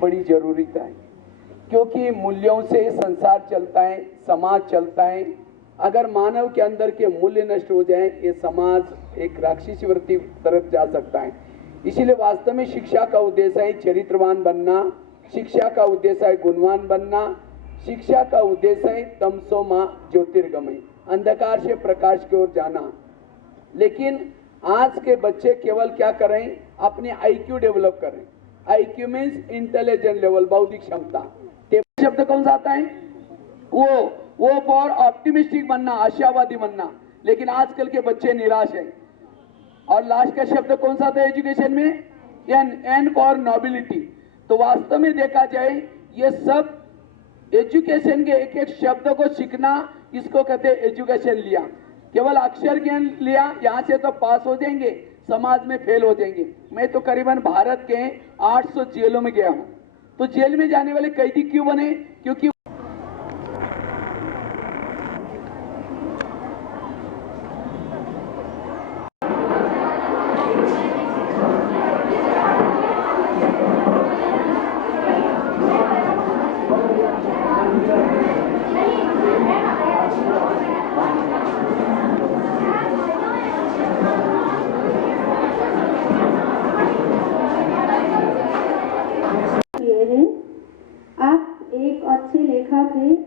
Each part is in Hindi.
बड़ी जरूरत है, क्योंकि मूल्यों से संसार चलता है, समाज चलता है। अगर मानव के अंदर के मूल्य नष्ट हो जाए, ये समाज एक राक्षसी वृत्ति तरफ जा सकता है। इसीलिए वास्तव में शिक्षा का उद्देश्य है चरित्रवान बनना, शिक्षा का उद्देश्य है गुणवान बनना, शिक्षा का उद्देश्य है तमसो मां ज्योतिर्गमय, अंधकार से प्रकाश की ओर जाना। लेकिन आज के बच्चे केवल क्या करें, अपने आईक्यू डेवलप करें। आईक्यू मीन्स इंटेलिजेंट लेवल, बौद्धिक क्षमता। शब्द कौन सा आता है? वो फॉर ऑप्टिमिस्टिक बनना, आशावादी बनना। लेकिन आजकल के बच्चे निराश हैं। और लास्ट का शब्द कौन सा था एजुकेशन में? And for nobility. तो वास्तव में देखा जाए, ये सब एजुकेशन के एक एक शब्द को सीखना, इसको कहते हैं एजुकेशन लिया। केवल अक्षर ज्ञान लिया, यहां से तो पास हो जाएंगे, समाज में फेल हो जाएंगे। मैं तो करीबन भारत के 800 जेलों में गया हूं। तो जेल में जाने वाले कैदी क्यों बने? क्योंकि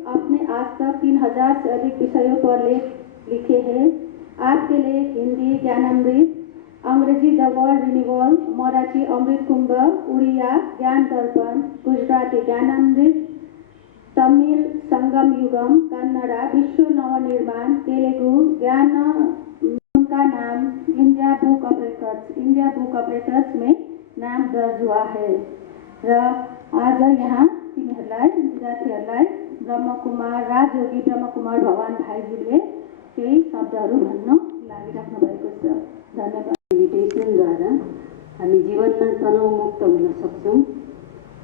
आपने आज तक 3000 से अधिक विषयों पर लेख लिखे हैं। आपके लेख हिंदी ज्ञानामृत, अंग्रेजी द वर्ल्ड रिन्यूअल, मराठी अमृत कुंभ, उड़िया ज्ञान दर्पण, गुजराती ज्ञानामृत, तमिल संगम युगम, कन्नड़ा विश्व नवनिर्माण, तेलुगु ज्ञान का नाम इंडिया बुक ऑफ रिकॉर्ड्स में नाम दर्ज हुआ है। र आज यहाँ तिमीहरूलाई विद्यार्थीहरूलाई ब्रह्मकुमार राजयोगी ब्रह्मकुमार भगवान भाइजीले केही शब्दहरू भन्न लागिराख्नु भएको छ। धन्यवाद। मेडिटेसनद्वारा हामी जीवनमा तनावमुक्त हुन सक्छौँ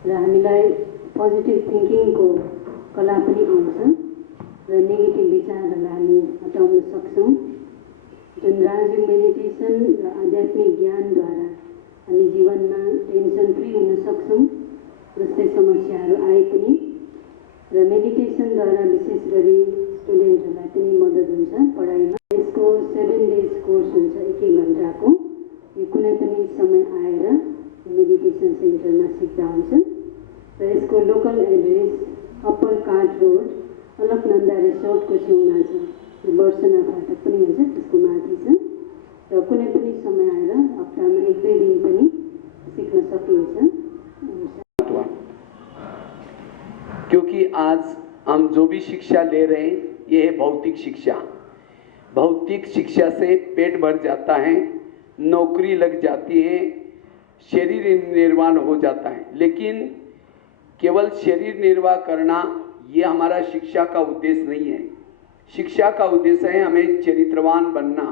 र हामीलाई पोजिटिभ थिङ्किङको कला पनि आउँछ र नेगेटिभ विचारहरूलाई हामी हटाउन सक्छौँ। जुन राजयोग मेडिटेसन र आध्यात्मिक ज्ञानद्वारा हामी जीवनमा टेन्सन फ्री हुन सक्छौँ। जस्तै समस्याहरू आए पनि र मेडिटेसनद्वारा विशेष गरी स्टुडेन्टहरूलाई पनि मद्दत हुन्छ पढाइमा। यसको 7 डेज कोर्स हुन्छ, 1 घन्टाको। यो कुनै पनि समय आएर मेडिटेसन सेन्टरमा सिक्दा हुन्छ र यसको लोकल एड्रेस अप्पर काठ रोड, अलकनन्दा रिसोर्टको छेउमा छ। वर्षना फाटक पनि हुन्छ, त्यसको माथि छ र कुनै पनि समय आएर हप्तामा 1-2 दिन पनि सिक्न सकिन्छ। क्योंकि आज हम जो भी शिक्षा ले रहे हैं, ये है भौतिक शिक्षा। भौतिक शिक्षा से पेट भर जाता है, नौकरी लग जाती है, शरीर निर्माण हो जाता है। लेकिन केवल शरीर निर्वाह करना ये हमारा शिक्षा का उद्देश्य नहीं है। शिक्षा का उद्देश्य है हमें चरित्रवान बनना।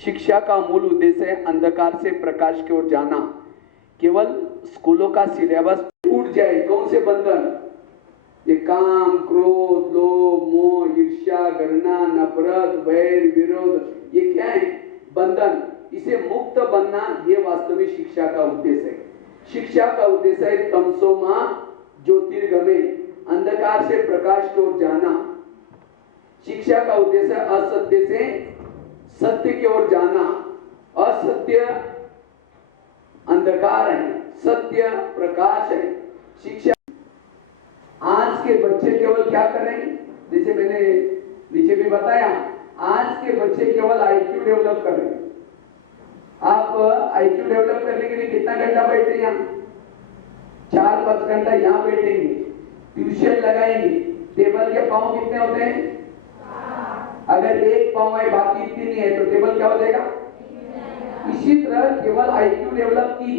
शिक्षा का मूल उद्देश्य है अंधकार से प्रकाश की ओर जाना। केवल स्कूलों का सिलेबस टूट जाए, कौन से बंधन? ये काम, क्रोध, लोभ, मोह, ईर्ष्या, घृणा, नफरत, वैर, विरोध, ये क्या है? बंधन। इसे मुक्त बनना, ये वास्तव में शिक्षा का उद्देश्य है। शिक्षा का उद्देश्य है तमसो मां ज्योतिर्गमय, अंधकार से प्रकाश की ओर जाना। शिक्षा का उद्देश्य है असत्य से सत्य की ओर जाना। असत्य अंधकार है, सत्य प्रकाश है। शिक्षा आज के बच्चे केवल क्या करें? जैसे मैंने नीचे भी बताया, आज के बच्चे केवल आईक्यू डेवलप कर रहे हैं। आप आईक्यू डेवलप करने के लिए कितना घंटा बैठते हैं? यहाँ 4-5 घंटा यहाँ बैठेंगे, ट्यूशन लगाएंगे। टेबल के पांव कितने होते हैं? अगर एक पांव है बाकी इतनी नहीं है तो टेबल क्या हो जाएगा? इसी तरह केवल आईक्यू डेवलप की,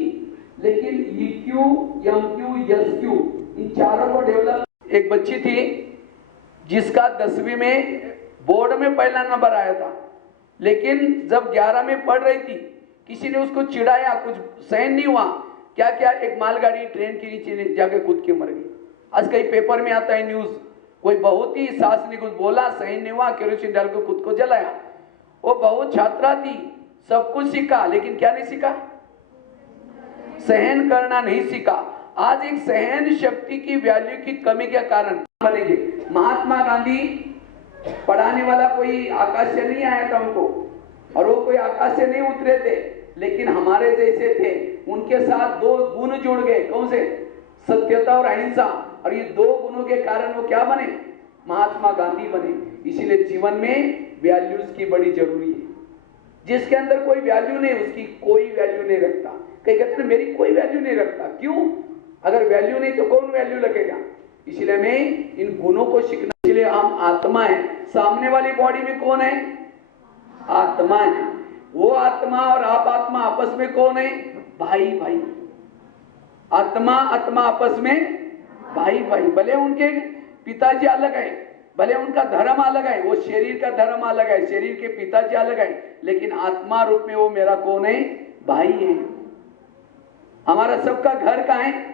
लेकिन ईक्यू, एमक्यू, एसक्यू, इन चारों को डेवलप। एक बच्ची थी जिसका 10वीं में बोर्ड में पहला नंबर आया था, लेकिन जब 11 में पढ़ रही थी, किसी ने उसको चिढ़ाया, कुछ सहन नहीं हुआ। क्या क्या, एक मालगाड़ी ट्रेन के नीचे जाके कूद के मर गई। आज कई पेपर में आता है न्यूज, कोई बहुत ही सास ने कुछ बोला, सहन नहीं हुआ, केरोसिन डाल के खुद को जलाया। वो बहुत छात्रा थी, सब कुछ सीखा, लेकिन क्या नहीं सीखा? सहन करना नहीं सीखा। आज एक सहन शक्ति की वैल्यू की कमी के कारण बनेंगे। महात्मा गांधी पढ़ाने वाला कोई आकाश से नहीं आया था उनको, और वो कोई आकाश से नहीं उतरे थे, लेकिन हमारे जैसे थे, उनके साथ दो गुण जुड़ गए। कौन से? सत्यता और अहिंसा। और ये दो गुणों के कारण वो क्या बने? महात्मा गांधी बने। इसीलिए जीवन में वैल्यूज की बड़ी जरूरी है। जिसके अंदर कोई वैल्यू नहीं, उसकी कोई वैल्यू नहीं रखता। कई कहते हैं मेरी कोई वैल्यू नहीं रखता। क्यों? अगर वैल्यू नहीं तो कौन वैल्यू लगेगा? इसलिए हमें इन गुणों को सीखना। इसलिए हम आत्मा है, सामने वाली बॉडी में कौन है? आत्मा है। वो आत्मा और आप आत्मा आपस में कौन है? भाई भाई। आत्मा आत्मा आपस में भाई भाई। भले उनके पिताजी अलग है, भले उनका धर्म अलग है, वो शरीर का धर्म अलग है, शरीर के पिताजी अलग है, लेकिन आत्मा रूप में वो मेरा कौन है? भाई है। हमारा सबका घर कहाँ है?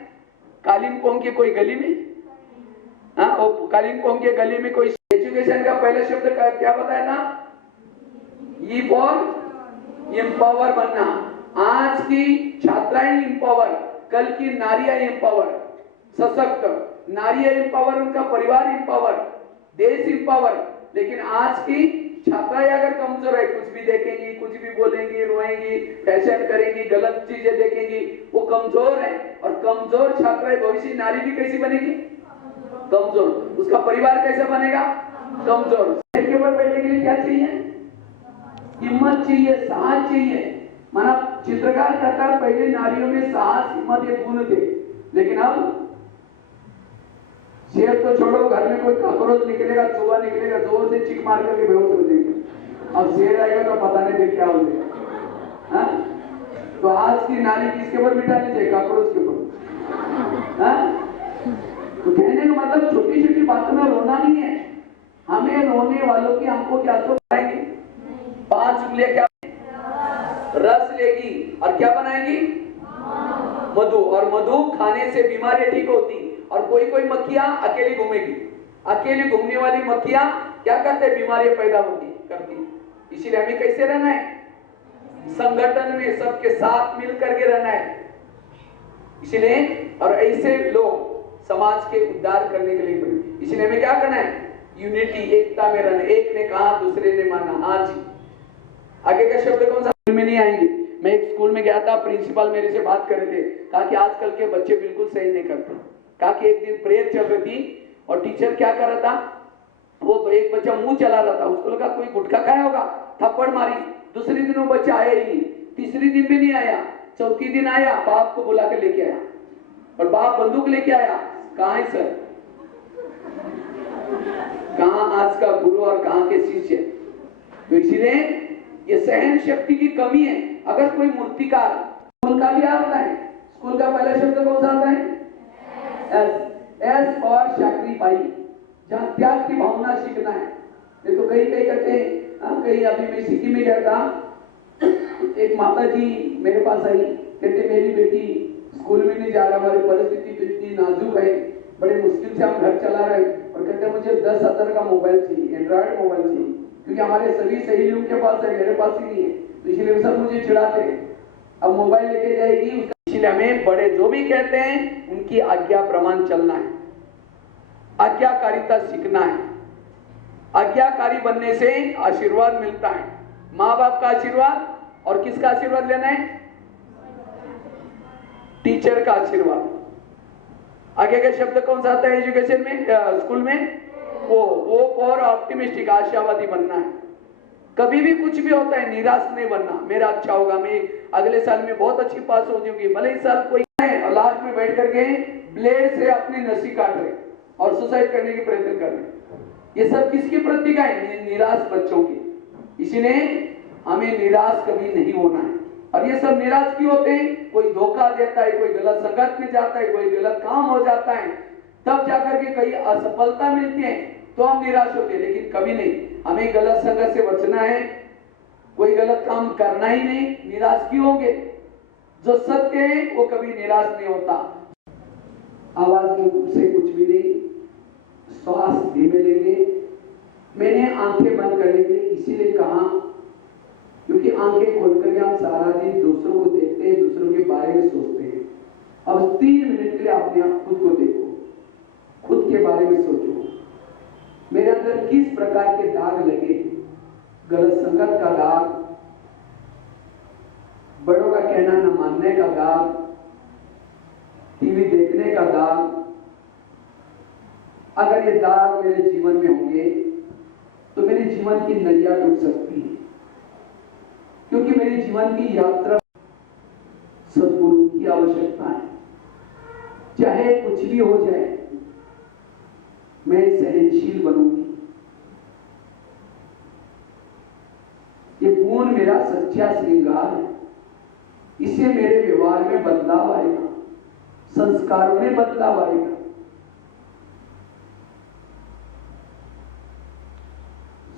कालिम्पोंग के कोई गली में। हाँ, वो कालिम्पोंग के गली में कोई। एजुकेशन का पहला शब्द क्या बताया था? ई फॉर एम्पावर बनना। आज की छात्राएं एम्पावर, कल की नारियां एम्पावर, सशक्त नारियां एम्पावर, उनका परिवार एम्पावर, देश एम्पावर। लेकिन आज की छात्राएं अगर कमजोर है, कुछ भी देखेंगी, कुछ भी बोलेंगी, रोएंगी, फैशन करेंगी, गलत चीजें देखेंगी, वो कमजोर है। और कमजोर छात्राएं, भविष्य नारी भी कैसी बनेगी? कमजोर। उसका परिवार कैसा बनेगा? कमजोर। के ऊपर बैठने के लिए क्या चाहिए? हिम्मत चाहिए, साहस चाहिए। माना चित्रकार कहता है पहले नारियों में साहस, हिम्मत ये गुण थे, लेकिन अब शेर तो छोड़ो, घर में कोई कॉकरोच निकलेगा, चूहा निकलेगा, जोर से चीख मार करके बेहोश हो जाएंगे। अब शेर आएगा तो पता नहीं फिर क्या हो जाएगा। तो आज की नारी किसके ऊपर मिटानी चाहिए? कॉकरोच के ऊपर। तो कहने का मतलब छोटी छोटी बातों में रोना नहीं है। हमें रोने वालों की हमको क्या तो बनाएंगे? 5 उंगलियां क्या रस लेगी और क्या बनाएगी? मधु। और मधु खाने से बीमारियां ठीक होती। और कोई कोई मक्खियां अकेली घूमेगी। अकेली घूमने वाली मक्खियां क्या करते हैं? बीमारियां पैदा होती करती। इसीलिए हमें कैसे रहना है? संगठन में सबके साथ मिल करके रहना है। इसलिए और ऐसे लोग समाज के उद्धार करने के लिए बने। इसलिए हमें क्या करना है? यूनिटी, एकता में रहना। एक ने कहा, दूसरे ने माना। हाँ जी। आगे का शब्द कौन सा? में नहीं आएंगे। मैं एक स्कूल में गया था, प्रिंसिपल मेरे से बात कर रहे थे, कहा कि आजकल के बच्चे बिल्कुल सही नहीं करते। कहा कि एक दिन प्रेयर चल रही थी और टीचर क्या कर रहा था, वो एक बच्चा मुंह चला रहा था, उसको लगा कोई गुटखा खाया होगा, थप्पड़ मारी। दूसरे दिन वो बच्चा आया ही नहीं, तीसरी दिन भी नहीं आया, चौथी दिन आया, बाप को बुला के लेके आया और बाप बंदूक लेके आया। कहाँ है सर? कहाँ आज का गुरु और कहाँ के शिष्य? तो इसीलिए ये सहन शक्ति की कमी है। अगर कोई मूर्तिकार, स्कूल का भी आता है, स्कूल का पहला शब्द कौन सा आता है? एस और सैक्रिफाइस, जहां त्याग की भावना सीखना है। नहीं तो कई कई कहते हैं, कहीं अभी मैं सिक्किम में गया था, एक माता जी मेरे पास आई, कहते मेरी बेटी स्कूल में नहीं जा रहा, हमारी परिस्थिति तो इतनी नाजुक है, बड़े मुश्किल से हम घर चला रहे, और कहते मुझे 10,000 का मोबाइल चाहिए, एंड्रॉइड मोबाइल चाहिए, क्योंकि हमारे सभी सहेलियों के पास है, मेरे पास ही नहीं है। तो इसलिए सब मुझे चिढ़ाते हैं, अब मोबाइल लेके जाएगी उसका। इसलिए हमें बड़े जो भी कहते हैं उनकी आज्ञा प्रमाण चलना है, आज्ञाकारिता सीखना है। आज्ञाकारी बनने से आशीर्वाद मिलता है, माँ बाप का आशीर्वाद, और किसका आशीर्वाद लेना है? टीचर का आशीर्वाद। आगे का शब्द कौन सा आता है एजुकेशन में, स्कूल में? वो और ऑप्टिमिस्टिक, आशावादी बनना है। कभी भी कुछ भी होता है निराश नहीं बनना। मेरा अच्छा होगा, मैं अगले साल में बहुत अच्छी पास हो जाऊंगी, भले इस साल कोई है, और लास्ट में बैठ करके ब्लेड से अपनी नसी काट रहे और सुसाइड करने की प्रयत्न कर रहे। ये सब किसकी प्रतीका है? निराश बच्चों की। इसलिए हमें निराश कभी नहीं होना है। और ये सब निराश क्यों होते हैं? कोई धोखा देता है, कोई गलत संगत में जाता है, कोई गलत काम हो जाता है, तब जाकर के कई असफलता मिलती है तो हम निराश होते हैं। लेकिन कभी नहीं, हमें गलत संगत से बचना है, कोई गलत काम करना ही नहीं। निराश क्यों होंगे? जो सत्य है वो कभी निराश नहीं होता। आवाज में से कुछ भी नहीं, श्वास धीमे लेंगे। मैंने आंखें बंद करने के लिए इसीलिए कहा क्योंकि आंखें खोल करके हम सारा दिन दूसरों को देखते हैं, दूसरों के बारे में सोचते हैं। अब 3 मिनट के लिए गलत संगत का दाग, बड़ों का कहना न मानने का दाग, टीवी देखने का दाग, अगर ये दाग मेरे जीवन में होंगे तो मेरे जीवन की नैया डूब सकती है, क्योंकि मेरे जीवन की यात्रा सद्गुरु की आवश्यकता है। चाहे कुछ भी हो जाए, मैं सहनशील बनूंगी। ये गुण मेरा सच्चा श्रृंगार है, इससे मेरे व्यवहार में बदलाव आएगा, संस्कारों में बदलाव आएगा।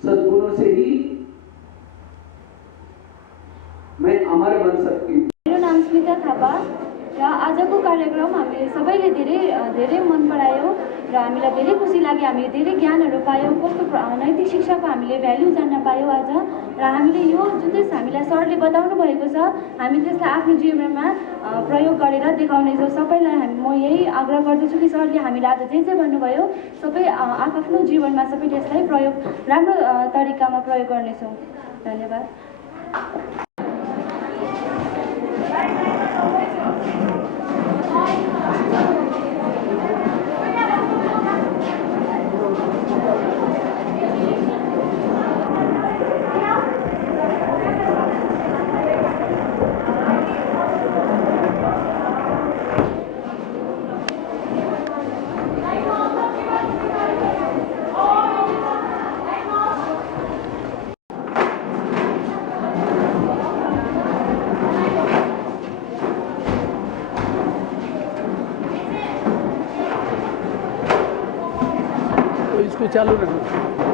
सद्गुणों से ही मैं अमर बन सकती हूँ। मेरो नाम स्मिता थापा र आजको कार्यक्रम हामीले सबैले धेरै मन परायो र हामीलाई धेरै खुसी लाग्यो। हामीले धेरै ज्ञानहरू पायौँ, कस्तो नैतिक शिक्षाको हामीले भ्याल्यु जान्न पायौँ आज। र हामीले यो जुन चाहिँ हामीलाई सरले बताउनु भएको छ, हामी त्यसलाई आफ्नो जीवनमा प्रयोग गरेर देखाउनेछौँ। सबैलाई म यही आग्रह गर्दछु कि सरले हामीलाई आज जे भन्नुभयो सबै आफ्नो जीवनमा सबै त्यसलाई प्रयोग राम्रो तरिकामा प्रयोग गर्नेछौँ। धन्यवाद। तो इसको चालू रखना।